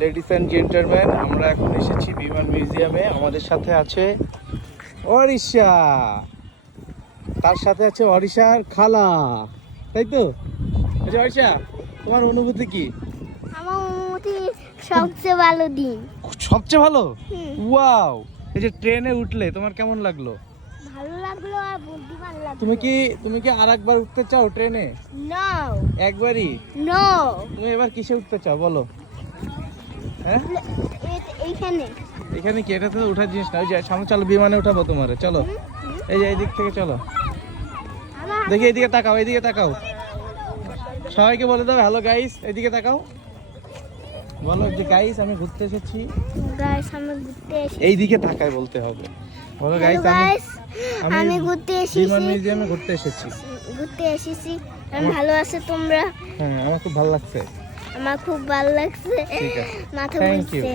Ladies and gentleman, আমরা এখন এসেছি বিমান মিউজিয়ামে। আমাদের সাথে আছে অরিশা, তার সাথে আছে অরিশার খালা, তাই তো? আচ্ছা অরিশা, তোমার অনুভূতি কি? আমার অনুমতি সবচেয়ে ভালো দিন। সবচেয়ে ভালো? ওয়াও! এই যে ট্রেনে উঠলে তোমার কেমন লাগলো? ভালো লাগলো আর বুদ্ধিমান লাগলো। তুমি কি আরেকবার উঠতে চাও ট্রেনে? নো একবারই? নো। তুমি এবার কিসে উঠতে চাও বলো? হ্যাঁ, এইখানে এখানে কি? এটা তো ওঠার জিনিস না। ওই যে সামনে চলো, বিমানে উঠাবো তোমারে, চলো। এই যে এইদিক থেকে চলো, দেখি এইদিকে তাকাও, এইদিকে তাকাও। সবাইকে বলে দাও হ্যালো গাইস, এইদিকে তাকাও, বলো যে গাইস আমি ঘুরতে এসেছি। গাইস আমি ঘুরতে এসেছি। এইদিকে তাকায় বলতে হবে। বলো গাইস আমি ঘুরতে এসেছি। বিমান মিউজিয়ামে ঘুরতে এসেছি। আমি ভালো আছি, তোমরা? হ্যাঁ, আমার খুব ভালো লাগছে। আমার খুব ভালো লাগছে। ঠিক আছে, মাথা থ্যাংক ইউ। ঘুরছে।